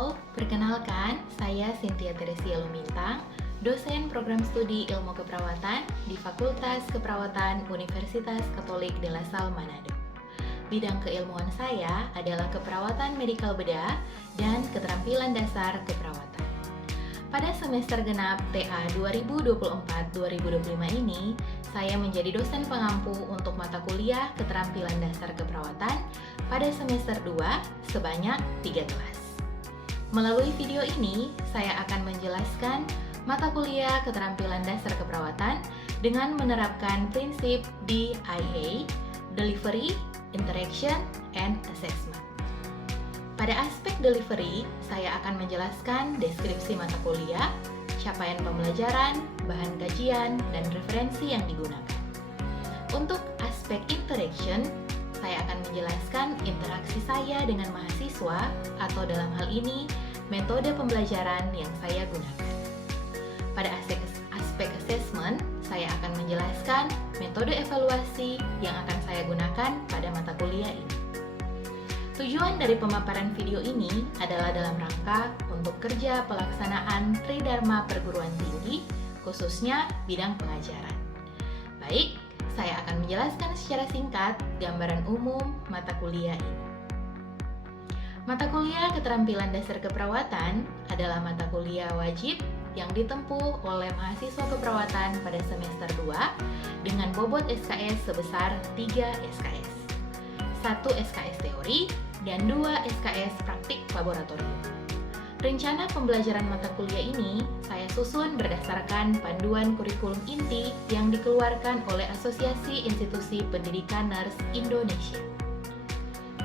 Halo, perkenalkan, saya Cynthia Teresia Lumintang, dosen program studi ilmu keperawatan di Fakultas Keperawatan Universitas Katolik de La Salle Manado. Bidang keilmuan saya adalah keperawatan medikal bedah dan keterampilan dasar keperawatan. Pada semester genap TA 2024-2025 ini, saya menjadi dosen pengampu untuk mata kuliah keterampilan dasar keperawatan pada semester 2 sebanyak 3 kelas. Melalui video ini, saya akan menjelaskan mata kuliah keterampilan dasar keperawatan dengan menerapkan prinsip DIA, Delivery, Interaction, and Assessment. Pada aspek delivery, saya akan menjelaskan deskripsi mata kuliah, capaian pembelajaran, bahan kajian, dan referensi yang digunakan. Untuk aspek interaction, saya akan menjelaskan interaksi saya dengan mahasiswa atau dalam hal ini, metode pembelajaran yang saya gunakan. Pada aspek assessment, saya akan menjelaskan metode evaluasi yang akan saya gunakan pada mata kuliah ini. Tujuan dari pemaparan video ini adalah dalam rangka untuk kerja pelaksanaan Tridharma Perguruan Tinggi, khususnya bidang pengajaran. Baik, saya akan menjelaskan secara singkat gambaran umum mata kuliah ini. Mata kuliah keterampilan dasar keperawatan adalah mata kuliah wajib yang ditempuh oleh mahasiswa keperawatan pada semester 2 dengan bobot SKS sebesar 3 SKS. 1 SKS teori dan 2 SKS praktik laboratorium. Rencana pembelajaran mata kuliah ini saya susun berdasarkan panduan kurikulum inti yang dikeluarkan oleh Asosiasi Institusi Pendidikan Nurse Indonesia.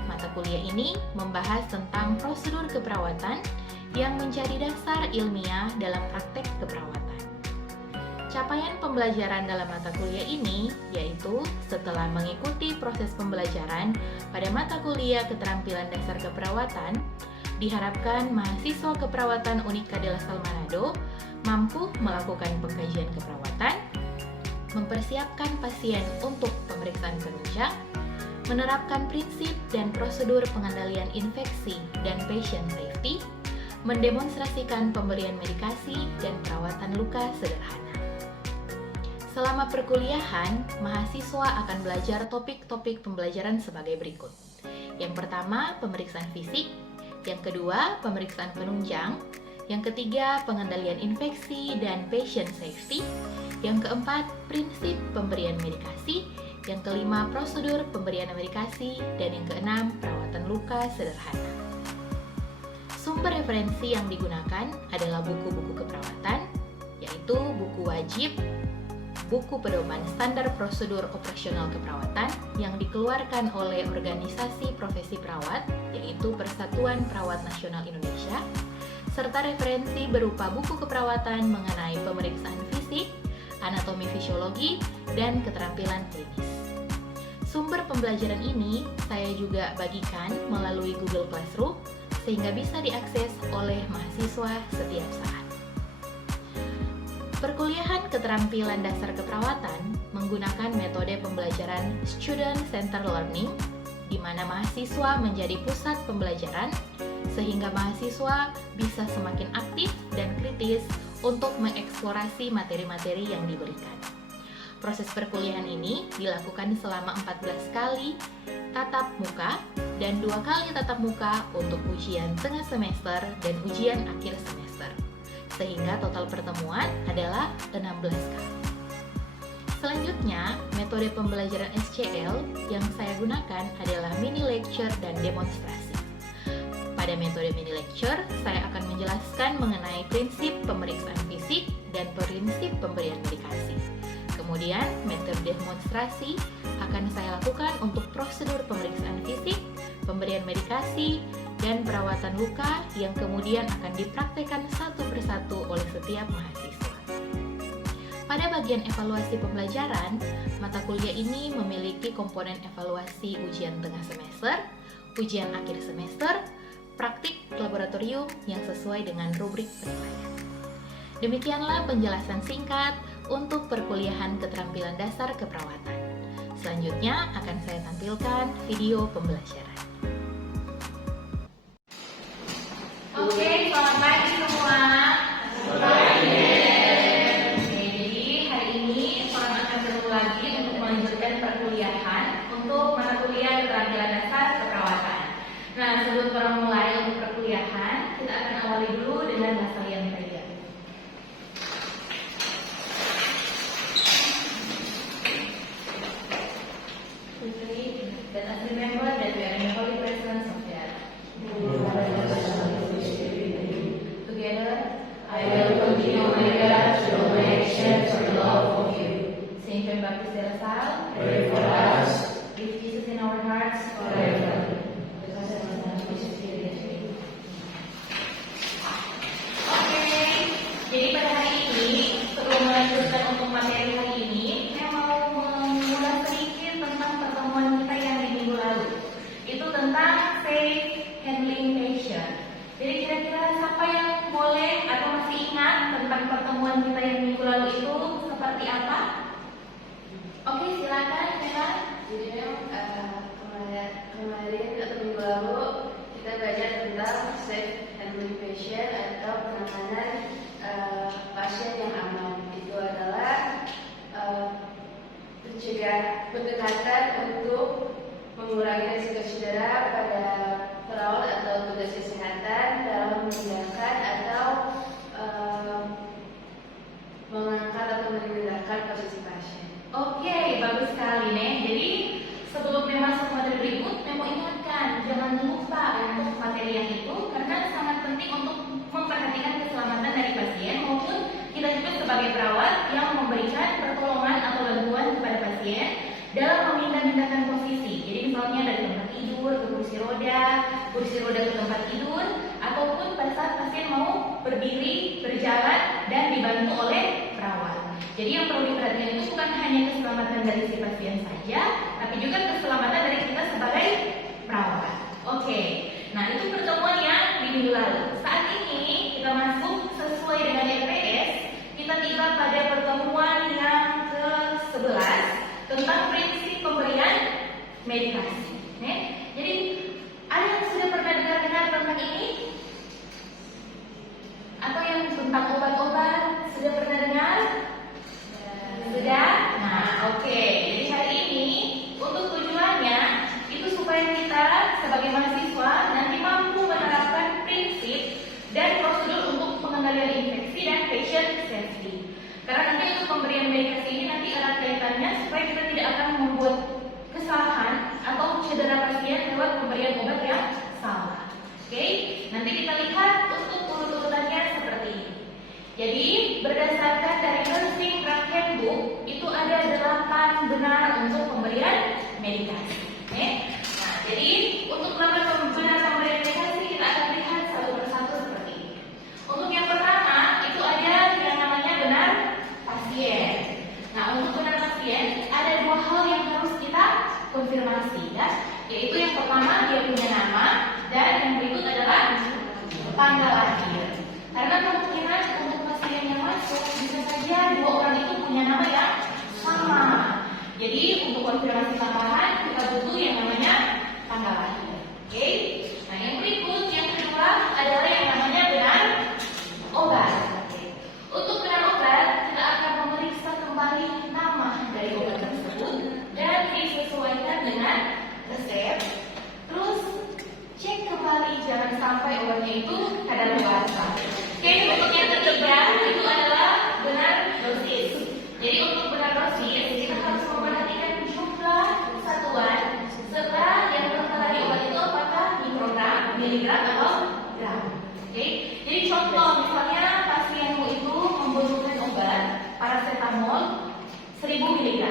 Mata kuliah ini membahas tentang prosedur keperawatan yang menjadi dasar ilmiah dalam praktek keperawatan. Capaian pembelajaran dalam mata kuliah ini yaitu setelah mengikuti proses pembelajaran pada mata kuliah keterampilan dasar keperawatan, diharapkan mahasiswa keperawatan Unika de La Salle Manado mampu melakukan pengkajian keperawatan, mempersiapkan pasien untuk pemeriksaan penunjang, menerapkan prinsip dan prosedur pengendalian infeksi dan patient safety, mendemonstrasikan pemberian medikasi dan perawatan luka sederhana. Selama perkuliahan, mahasiswa akan belajar topik-topik pembelajaran sebagai berikut. Yang pertama, pemeriksaan fisik. Yang kedua, pemeriksaan penunjang. Yang ketiga, pengendalian infeksi dan patient safety. Yang keempat, prinsip pemberian medikasi. Yang kelima, prosedur pemberian medikasi. Dan yang keenam, perawatan luka sederhana. Sumber referensi yang digunakan adalah buku-buku keperawatan, yaitu buku wajib, buku pedoman standar prosedur operasional keperawatan yang dikeluarkan oleh organisasi profesi perawat, yaitu Persatuan Perawat Nasional Indonesia, serta referensi berupa buku keperawatan mengenai pemeriksaan fisik, anatomi fisiologi, dan keterampilan klinis. Sumber pembelajaran ini saya juga bagikan melalui Google Classroom, sehingga bisa diakses oleh mahasiswa setiap saat. Perkuliahan keterampilan dasar keperawatan menggunakan metode pembelajaran Student Centered Learning, di mana mahasiswa menjadi pusat pembelajaran, sehingga mahasiswa bisa semakin aktif dan kritis untuk mengeksplorasi materi-materi yang diberikan. Proses perkuliahan ini dilakukan selama 14 kali tatap muka dan 2 kali tatap muka untuk ujian tengah semester dan ujian akhir semester, sehingga total pertemuan adalah 16 kali. Selanjutnya, metode pembelajaran SCL yang saya gunakan adalah mini lecture dan demonstrasi. Pada metode mini lecture, saya akan menjelaskan mengenai prinsip pemeriksaan fisik dan prinsip pemberian medikasi. Kemudian, metode demonstrasi akan saya lakukan untuk prosedur pemeriksaan fisik, pemberian medikasi, dan perawatan luka yang kemudian akan dipraktekkan satu persatu oleh setiap mahasiswa. Pada bagian evaluasi pembelajaran, mata kuliah ini memiliki komponen evaluasi ujian tengah semester, ujian akhir semester, praktik laboratorium yang sesuai dengan rubrik penilaian. Demikianlah penjelasan singkat untuk perkuliahan keterampilan dasar keperawatan. Selanjutnya akan saya tampilkan video pembelajaran. Oke, kita akan awali dulu dengan bahasa yang saja. Let us remember that we are in the holy presence of God. Together, I will continue, my God, to show my actions for the love of you. Saint John Baptist de La Salle, Pray for us. with Jesus in our hearts forever. Oke, jadi pada hari ini, sebelum melanjutkan untuk materi hari ini, saya mau mengulas sedikit tentang pertemuan kita yang di minggu lalu. Itu tentang safe handling patient. Jadi kira-kira siapa yang boleh atau masih ingat tentang pertemuan kita yang minggu lalu itu seperti apa? Oke, silakan, Kena. Jadi kemarin atau minggu lalu kita belajar tentang safe handling patient atau penanganan pasien yang aman. Itu adalah mencegah pendekatan untuk mengurangi risiko cedera pada perawat atau petugas kesehatan dalam memindahkan atau mengangkat atau memindahkan posisi pasien. Oke, bagus sekali, Nek. Jadi sebelum masuk materi berikut, saya mau ingatkan jangan lupa untuk materi yang itu karena sangat penting untuk memperhatikan keselamatan dari pasien maupun kita juga sebagai perawat yang memberikan pertolongan atau bantuan kepada pasien dalam memindahkan posisi. Jadi misalnya dari tempat tidur ke kursi roda ke tempat tidur, ataupun pada saat pasien mau berdiri, berjalan dan dibantu oleh perawat. Jadi yang perlu diperhatikan itu bukan hanya keselamatan dari si pasien saja, tapi juga keselamatan dari kita sebagai perawat. Oke, nah itu pertemuan yang di minggu lalu. Saat ini kita masuk sesuai dengan EPS, kita tiba pada pertemuan yang ke-11 tentang prinsip pemberian medikasi. Jadi ada yang sudah pernah dengar tentang ini? Atau yang tentang obat-obat sudah pernah dengar? Sudah? Nah, oke. Jadi hari ini untuk tujuannya itu supaya kita sebagai mahasiswa nanti mampu menerapkan prinsip dan prosedur untuk pengendalian infeksi dan patient safety. Karena nanti untuk pemberian medikasi ini nanti erat kaitannya supaya kita tidak akan membuat kesalahan atau cedera pasien lewat pemberian obat yang salah. Oke, nanti kita lihat untuk urut-urutannya seperti ini. Jadi berdasarkan dari Nursing Drug Handbook itu ada 8 benar untuk pemberian medikasi. Nah, jadi untuk 8 benar pemberian medikasi kita akan lihat satu persatu seperti ini. Untuk yang pertama itu ada yang namanya benar pasien. Nah, untuk benar pasien ada 2 hal yang harus kita konfirmasi, ya, yaitu yang pertama dia punya nama dan yang berikut adalah tanggal lahir. Karena kemungkinan untuk pasien yang masuk bisa saja 2 orang itu punya nama yang sama. Jadi untuk konfirmasi tambahan kita butuh yang namanya tanggal lahir. Oke? Nah, yang berikut yang kedua adalah yang namanya benar obat. Untuk benar obat kita akan memeriksa kembali nama dari obat tersebut dan disesuaikan dengan resep. Terus cek kembali jangan sampai obatnya itu kadaluarsa. Oke, untuk yang ketiga itu adalah benar dosis. Jadi untuk benar dosis kita harus memperhatikan jumlah satuan serta yang tertera di obat itu apakah mikrogram, miligram atau gram. Oke, jadi contoh misalnya pasienmu itu membutuhkan obat paracetamol 1000 mg.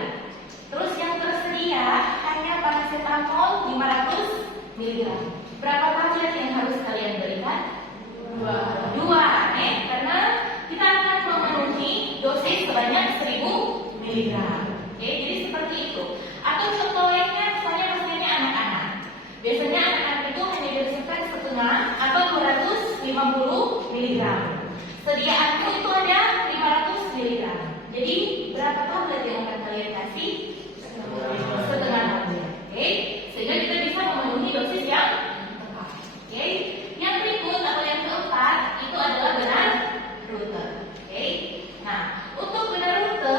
Terus yang tersedia hanya paracetamol 500 mg. Berapa tablet yang harus kalian berikan? 2, karena kita akan memenuhi dosis sebanyak 1000 mg. Oke, jadi seperti itu. Atau contoh lainnya misalnya pasiennya anak-anak. Biasanya anak-anak itu hanya diresepkan setengah atau 250 mg. Sediaanku itu ada 500 mg. Jadi berapa tablet yang akan kalian kasih? Setengah tablet. Oke, sehingga kita bisa memenuhi dosis yang tepat. Oke, yang berikut atau yang keempat itu adalah benar rute. Oke, nah untuk benar rute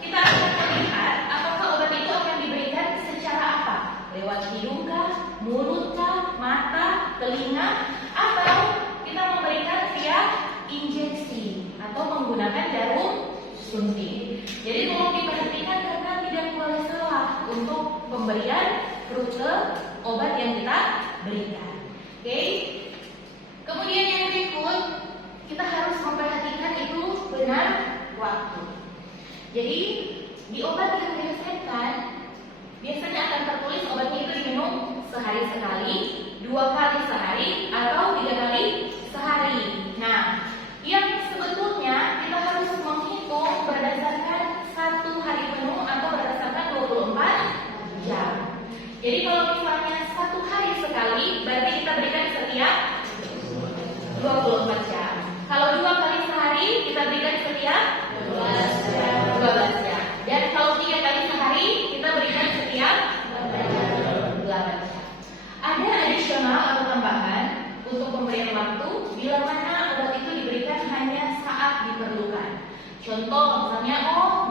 kita akan melihat apakah obat itu akan diberikan secara apa? Lewat hidung kah, mulut kah, mata, telinga, atau kita rute obat yang kita berikan. Oke. Kemudian yang berikut, kita harus memperhatikan itu benar waktu. Jadi di obat yang diresepkan biasanya akan tertulis obatnya itu diminum sehari sekali, 2 kali sehari, atau 3 kali sehari. Nah, yang sebetulnya kita harus menghitung berdasarkan 1 hari penuh atau berdasarkan 24 jam. Jadi kalau misalnya 1 hari sekali, berarti kita berikan setiap 24 jam. Kalau 2 kali sehari, kita berikan setiap 12 jam. Dan kalau 3 kali sehari, kita berikan setiap 8 jam. Ada additional atau tambahan untuk pemberian waktu bila mana obat itu diberikan hanya saat diperlukan. Contoh misalnya,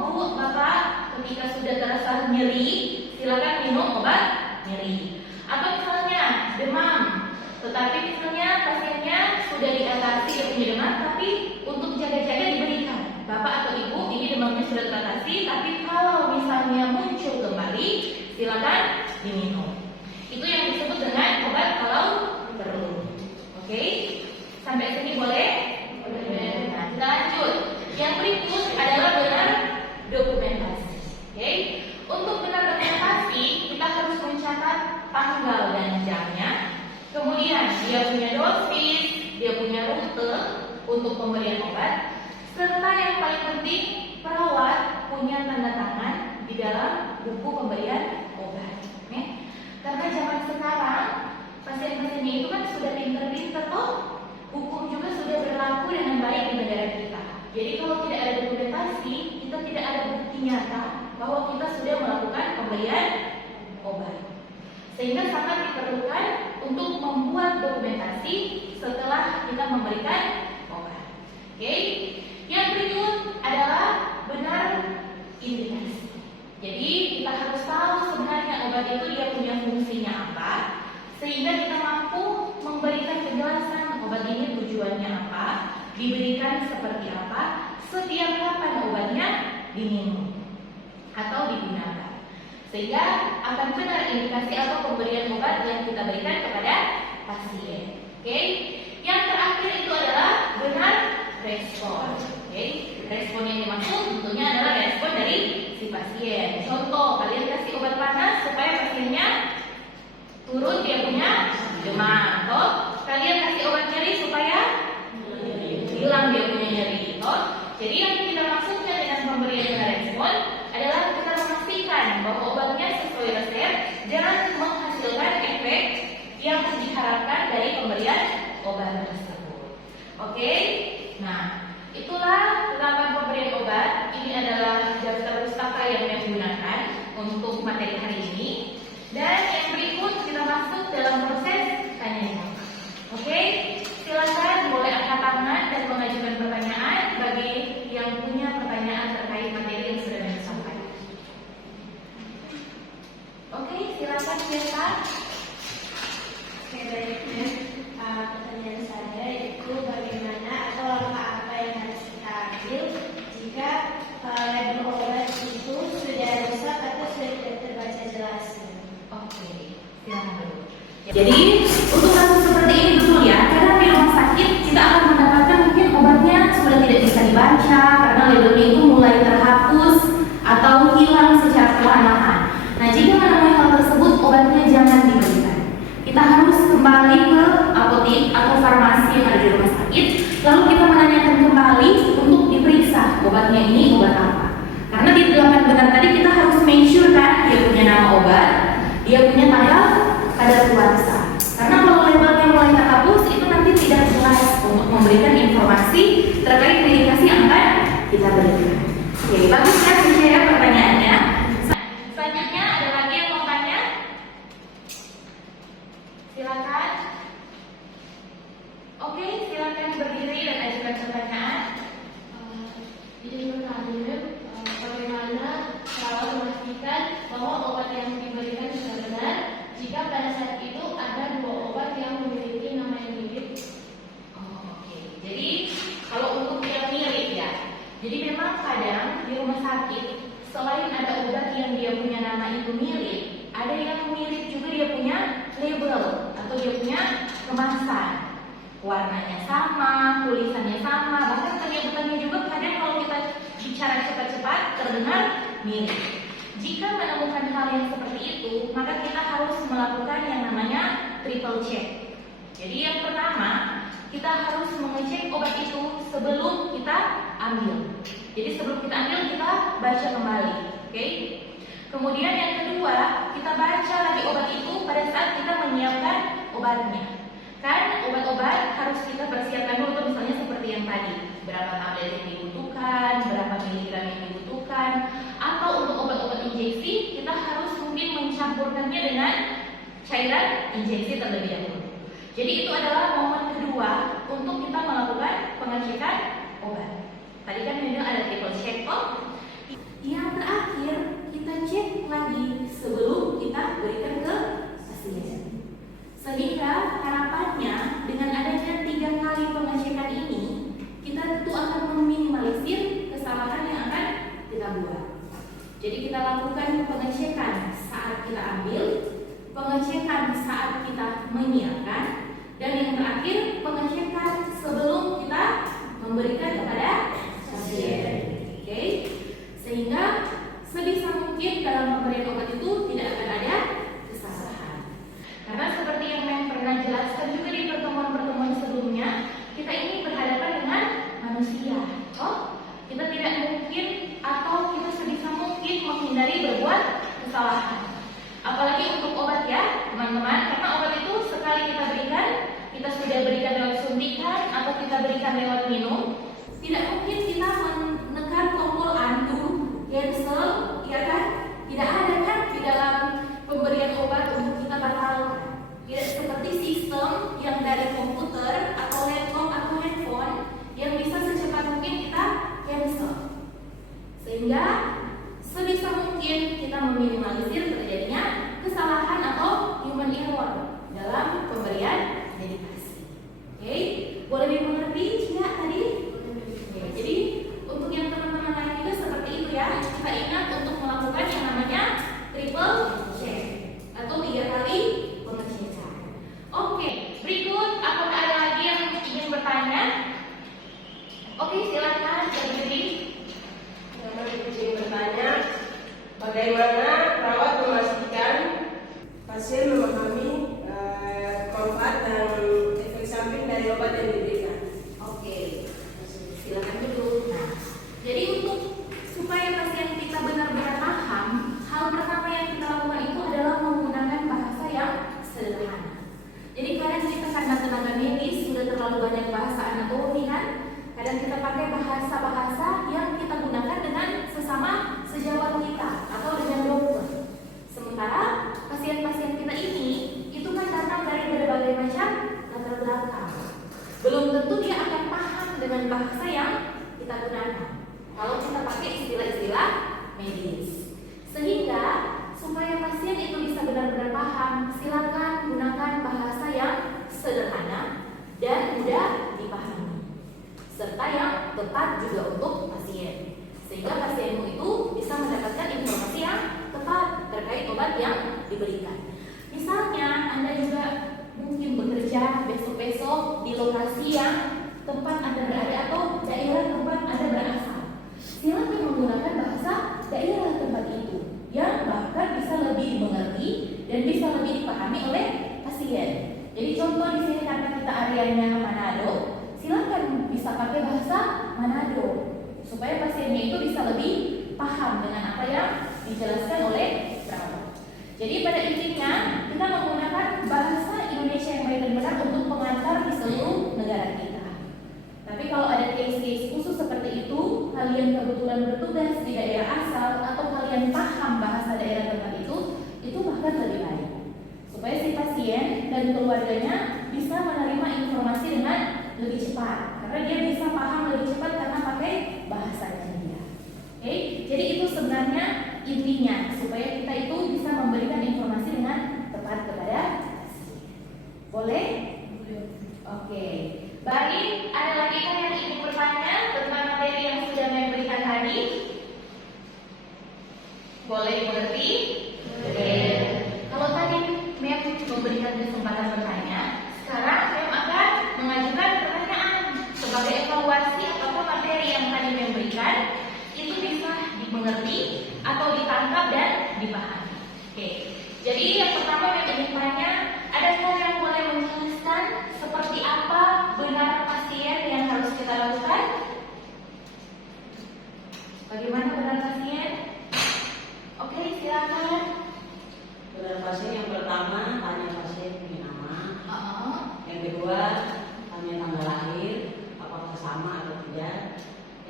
Bu, Bapak ketika sudah terasa nyeri, silakan minum obat nyeri. Atau misalnya demam, tetapi misalnya pasiennya sudah diatasi dia punya demam, tapi untuk jaga-jaga diberikan. Bapak atau Ibu, ini demamnya sudah teratasi, tapi kalau misalnya muncul kembali, silakan diminum. Itu yang disebut dengan obat kalau perlu. Oke? Sampai sini boleh? Boleh. Nah, kita lanjut. Yang berikut adalah benar dokumentasi. Oke? Untuk benar dokumentasi, kita harus mencatat tanggal dan jamnya. Kemudian dia punya dosis, dia punya rute untuk pemberian obat, serta yang paling penting perawat punya tanda tangan di dalam buku pemberian obat. Karena zaman sekarang pasien-pasiennya itu kan sudah pinter-pinter toh, hukum juga sudah berlaku dengan baik di negara kita. Jadi kalau tidak ada dokumentasi, kita tidak ada bukti nyata bahwa kita sudah melakukan pemberian obat. Sehingga sangat diperlukan untuk membuat dokumentasi setelah kita memberikan obat. Oke? Yang berikut adalah benar indikasi. Jadi kita harus tahu sebenarnya obat itu dia punya fungsinya apa, sehingga kita mampu memberikan penjelasan obat ini tujuannya apa, diberikan seperti apa, setiap kapan obatnya diminum atau digunakan, sehingga akan benar indikasi atau pemberian obat yang kita berikan kepada pasien. Oke? Yang terakhir itu adalah benar respon. Oke? Respon yang dimaksud tentunya adalah respon dari si pasien. Contoh, kalian kasih obat panas supaya pasiennya turun dia punya demam. Atau kalian kasih obat nyeri supaya hilang dia punya nyeri. Jadi yang kita maksudkan dengan pemberian respon adalah kita memastikan bahwa obatnya sesuai resep dan menghasilkan efek yang diharapkan dari pemberian obat tersebut. Oke? Nah, itulah 8 pemberian obat. Ini adalah daftar pustaka yang saya gunakan untuk materi hari ini. Dan yang berikut kita masuk dalam proses tanya jawab. Oke? Silakan boleh angkat tangan dan mengajukan pertanyaan bagi yang punya pertanyaan terkait materi yang sudah saya sampaikan. Oke, silakan silakan. Baiknya, pertanyaan saya itu bagaimana atau langkah apa yang harus kita ambil jika label obat itu sudah rusak atau sudah tidak terbaca jelas? Oke, silakan dulu. Jadi untuk kasus seperti ini betul ya, karena di rumah sakit kita akan mendapatkan mungkin obatnya sudah tidak bisa dibaca karena labelnya itu mulai terhapus atau hilang secara perlahan-lahan. Nah, jika menemui hal tersebut, obatnya jangan diberikan. Kita harus kembali ke apotek atau farmasi yang ada di rumah sakit, lalu kita menanyakan kembali untuk diperiksa obatnya ini obat apa. Karena di dalam benar tadi kita harus make sure kan dia punya nama obat, dia punya tanggal kadaluarsa. Karena kalau labelnya mulai terhapus, itu nanti tidak jelas untuk memberikan informasi terkait indikasi yang akan kita berikan. Oke, bagus kan saya pertanyaannya. Selanjutnya ada lagi yang mau tanya? Silakan. Oke, silakan berdiri dan ajukan pertanyaan. Izin bertanya, bagaimana cara memastikan bahwa obat yang diberikan sudah benar jika pada saat itu ada 2 obat yang memiliki nama yang mirip? Oke. Jadi kalau untuk yang mirip ya, jadi memang kadang di rumah sakit selain ada obat yang dia punya nama itu mirip, ada yang mirip juga dia punya label atau dia punya kemasan. Warnanya sama, tulisannya sama, bahkan penyebutannya juga kadang kalau kita bicara cepat-cepat terdengar mirip. Jika menemukan hal yang seperti itu, maka kita harus melakukan yang namanya triple check. Jadi yang pertama, kita harus mengecek obat itu sebelum kita ambil. Jadi sebelum kita ambil, kita baca kembali, oke? Kemudian yang kedua, kita baca lagi obat itu pada saat kita menyiapkan obatnya. Kan obat-obat harus kita persiapkan dulu, misalnya seperti yang tadi, berapa tablet yang dibutuhkan, berapa miligram yang dibutuhkan, atau untuk obat-obat injeksi kita harus mungkin mencampurkannya dengan cairan injeksi terlebih dahulu. Jadi itu adalah momen kedua untuk kita melakukan pengecekan obat. Tadi kan memang ada triple check toh. Yang terakhir kita cek lagi sebelum kita berikan ke pasien. Sehingga harapannya dengan adanya 3 kali pengecekan ini, kita tentu akan meminimalisir kesalahan yang akan kita buat. Jadi kita lakukan pengecekan saat kita ambil, pengecekan saat kita menyiapkan, dan yang terakhir pengecekan sebelum kita memberikan kepada pasien. Oke? Sehingga sebisa mungkin dalam pemberian obat itu tidak akan ada kesalahan. Karena seperti yang Mem pernah jelaskan juga di pertemuan-pertemuan sebelumnya, kita ini berhadapan dengan manusia. Kita tidak mungkin atau kita sebisa mungkin menghindari berbuat kesalahan. Apalagi untuk obat ya, teman-teman, karena obat itu sekali kita berikan, kita sudah berikan lewat suntikan atau kita berikan lewat minum, tidak mungkin kita menekan tombol undo, cancel, ya kan? Tidak ada kan di dalam pemberian obat untuk kita batalkan. Tidak seperti sistem yang dari komputer atau laptop atau handphone yang bisa secepat mungkin kita cancel. Sehingga sebisa mungkin kita meminimalisir terjadinya kesalahan atau human error dalam pemberian medikasi. Oke, boleh dimengerti tidak tadi? Oke, jadi untuk yang teman-teman lain juga seperti itu ya. Kita ingat untuk melakukan yang namanya triple check atau 3 kali pengecekan. Oke, berikut apakah ada lagi yang ingin bertanya? Oke, silakan Jadi. Izin bertanya, bagaimana perawat memastikan pasien memahami manfaat dan efek samping dari obat yang diberikan? Oke, silakan dulu. Nah, jadi untuk supaya pasien kita benar-benar paham, hal pertama yang kita lakukan itu adalah menggunakan bahasa yang sederhana. Jadi kadang kita karena tenaga medis sudah terlalu banyak bahasa anatomi kan, kadang kita pakai bahasa-bahasa yang kita gunakan dengan sesama sejawat kita atau dengan dokter. Sementara pasien-pasien kita ini itu kan datang dari berbagai macam latar belakang. Belum tentu dia akan paham dengan bahasa yang kita gunakan kalau kita pakai istilah-istilah medis. Sehingga supaya pasien itu bisa benar-benar paham, silakan gunakan bahasa yang sederhana dan mudah dipahami, serta yang tepat juga untuk pasien, sehingga pasienmu itu bisa mendapatkan informasi yang tepat terkait obat yang diberikan. Misalnya Anda juga mungkin bekerja besok-besok di lokasi yang tempat Anda berada atau daerah tempat Anda berasal. Silakan menggunakan bahasa daerah tempat itu yang bahkan bisa lebih dimengerti dan bisa lebih dipahami oleh pasien. Jadi contoh di sini karena kita areanya Manado, silakan bisa pakai bahasa Manado supaya pasiennya itu bisa lebih paham dengan apa yang dijelaskan oleh perawat. Jadi pada intinya kita menggunakan bahasa Indonesia yang baik dan benar untuk pengantar di seluruh negara kita. Tapi kalau ada case-case khusus seperti itu, kalian kebetulan bertugas di daerah asal atau kalian paham bahasa daerah tempat itu bahkan lebih baik. Supaya si pasien dan keluarganya bisa menerima informasi dengan lebih cepat, karena dia bisa paham lebih cepat karena pakai bahasanya dia. Oke, jadi itu sebenarnya intinya supaya kita itu bisa memberikan informasi dengan tepat kepada pasien. Boleh? Oke. Baik, ada lagi kan yang ingin bertanya tentang materi yang sudah saya berikan tadi? Boleh mengerti? Oke. memberikan kesempatan bertanya, sekarang saya akan mengajukan pertanyaan sebagai evaluasi apakah materi yang tadi memberikan itu bisa dimengerti atau ditangkap dan dipahami. Oke, jadi yang pertama yang ingin tanya, adakah yang boleh menjelaskan seperti apa benar pasien yang harus kita lakukan? Bagaimana benar pasien? Oke, silakan. Benar pasien yang pertama tanya pasien punya nama. Yang kedua tanya tanggal lahir, apakah sama atau tidak.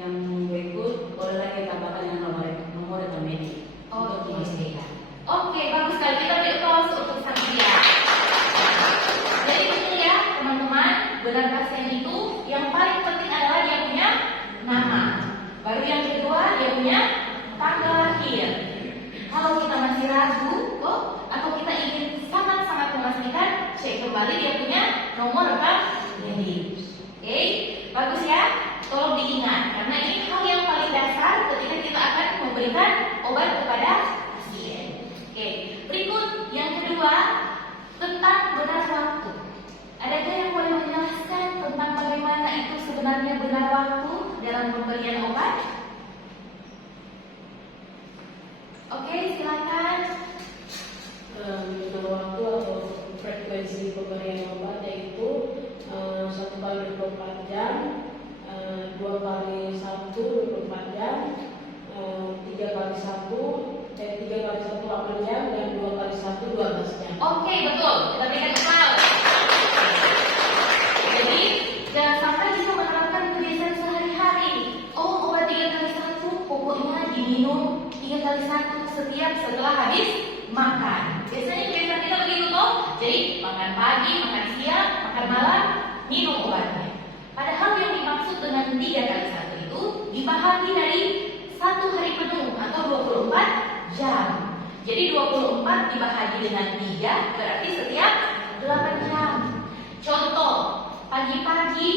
Yang berikut boleh lagi tambahkan yang nomor rekening untuk memastikan. Oke, bagus sekali. Kita beri aplaus untuk sang dia. Jadi betul ya teman-teman, benar pasien itu yang paling penting adalah dia punya nama. Baru yang kedua dia punya tanggal lahir. Kalau kita masih ragu, atau kita ingin sangat-sangat memastikan, cek kembali dia punya nomor rekening. Oke, bagus ya. Tolong diingat, karena ini hal yang paling dasar ketika kita akan memberikan obat kepada pasien. Oke, berikut yang kedua tentang benar waktu. Adakah yang boleh menjelaskan tentang bagaimana itu sebenarnya benar waktu dalam pemberian obat? Oke, silakan. Benar waktu atau frekuensi pemberian obat yaitu 1 kali 24 jam, 2 kali 1 24 jam, 3 kali 1 8 jam, dan 2 kali 1 12 jam. Oke, betul. Kita berikan aplaus. Jadi jangan sampai kita menerapkan kebiasaan sehari-hari. Oh, obat 3 kali 1 pokoknya diminum 3 kali 1 setiap setelah habis makan. Biasanya kebiasaan kita begitu toh. Jadi makan pagi, makan siang, makan malam, minum obatnya. Padahal yang dimaksud dengan 3 kali 1 itu dibagi dari 1 hari penuh atau 24 jam. Jadi 24 dibagi dengan 3 berarti setiap 8 jam. Contoh, pagi-pagi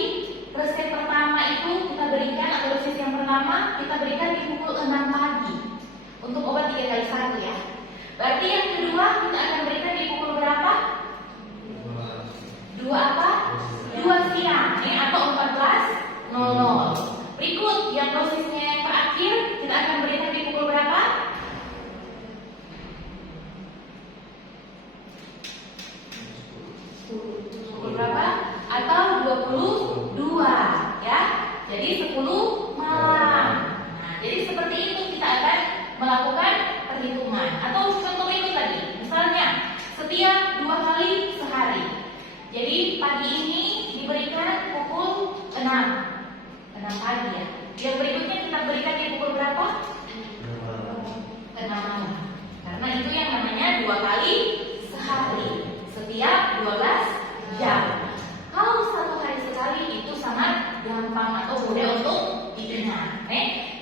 resep pertama itu kita berikan, atau resep yang pertama kita berikan di pukul 6 pagi untuk obat 3 kali 1 ya. Berarti yang kedua kita akan berikan di pukul berapa? 2 apa? 2 siang atau 14.00. Berikut yang dosisnya yang terakhir kita akan berikan di pukul berapa? Pukul berapa? Atau 22 ya. Jadi 10 malam. Nah, jadi seperti itu kita akan melakukan perhitungan. Atau contoh berikut lagi. Misalnya setiap 2 kali sehari. Jadi pagi ini diberikan pukul 6 pagi ya. Yang berikutnya kita berikan di pukul berapa? 6 malam. Karena itu yang namanya 2 kali sehari. Setiap 12 jam. Kalau 1 hari sekali itu sangat gampang atau mudah untuk diingat.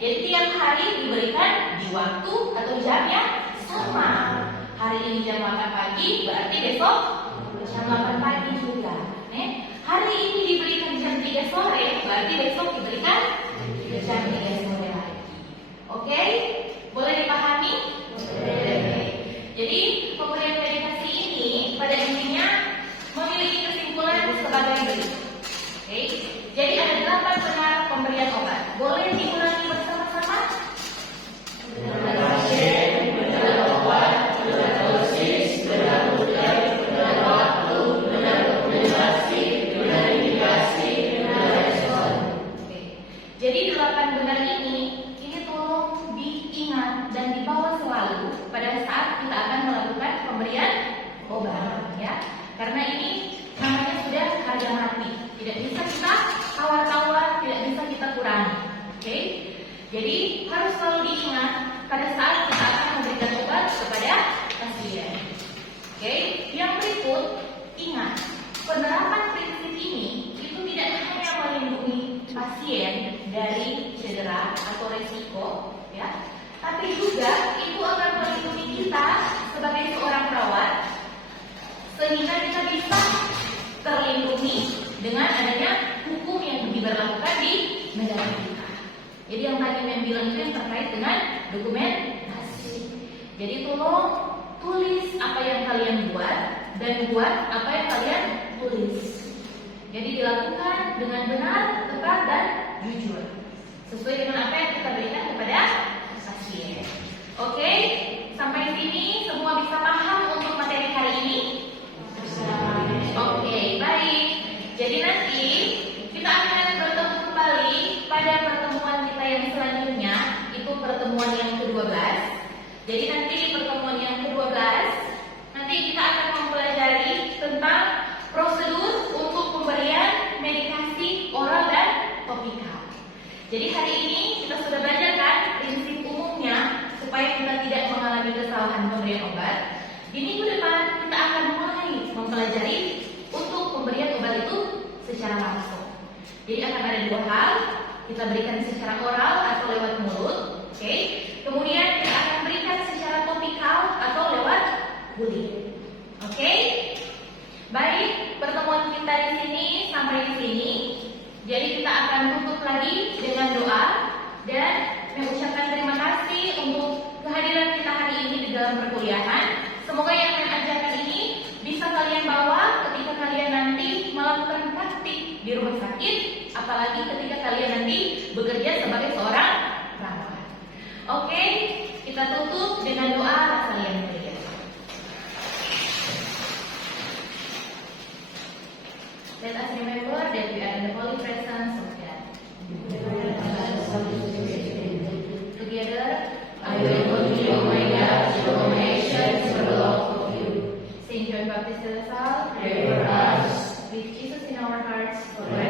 Jadi tiap hari diberikan di waktu atau jam yang sama. Hari ini jam 8 pagi, berarti besok jam 8 pagi juga. Hari ini diberikan jam 3 sore, berarti besok diberikan jam 3 sore lagi. Oke? Boleh dipahami? Boleh. Jadi pemberian medikasi ini pada intinya memiliki kesimpulan sebagai berikut. Oke? Jadi ada 8 benar pemberian obat. Boleh diulangi bersama-sama? Benar pasien, benar obat, benar dosis, benar rute, benar waktu, benar dokumentasi, benar indikasi, benar respon. Oke. Jadi 8 benar ini tolong diingat dan dibawa selalu pada saat kita akan melakukan pemberian obat ya. Karena ini namanya sudah harga mati. Tidak bisa kita tawar-tawar, tidak bisa kita kurangi. Oke? Jadi harus selalu diingat pada saat kita akan memberikan obat kepada pasien. Oke? Yang berikut, ingat, penerapan prinsip ini itu tidak hanya melindungi pasien dari cedera atau resiko, ya, tapi juga itu akan melindungi kita sebagai seorang perawat, sehingga kita bisa terlindungi dengan adanya hukum yang diberlakukan di negara kita. Jadi yang tadi yang bilang itu yang terkait dengan dokumentasi. Jadi tolong tulis apa yang kalian buat dan buat apa yang kalian tulis. Jadi dilakukan dengan benar, tepat, dan jujur sesuai dengan apa yang kita berikan kepada pasien. Oke, sampai sini semua bisa paham untuk materi hari ini? Oke, baik. Jadi nanti kita akan bertemu kembali pada pertemuan kita yang selanjutnya, itu pertemuan yang ke-12. Jadi nanti di pertemuan yang ke-12 nanti kita akan mempelajari tentang prosedur untuk pemberian medikasi oral dan topikal. Jadi hari ini kita sudah belajar kan prinsip umumnya supaya kita tidak mengalami kesalahan pemberian obat. Di minggu depan kita akan mulai mempelajari untuk pemberian obat itu secara langsung. Jadi akan ada dua hal, kita berikan secara oral atau lewat mulut, oke? Kemudian kita akan berikan secara topikal atau lewat kulit, oke? Baik, pertemuan kita di sini sampai di sini. Jadi kita akan tutup lagi dengan doa dan mengucapkan terima kasih untuk kehadiran kita hari ini di dalam perkuliahan. Semoga yang saya ajarkan ini bisa kalian bawa ketika kalian nanti melakukan praktik di rumah sakit, apalagi ketika kalian nanti bekerja sebagai seorang perawat. Oke, kita tutup dengan doa rasa yang mulia. Let us remember that we are in the holy presence of God. Together, I will continue, O my God, to do my actions for the love of you. Saint John Baptist de La Salle, pray for us. With Jesus in our hearts, forever.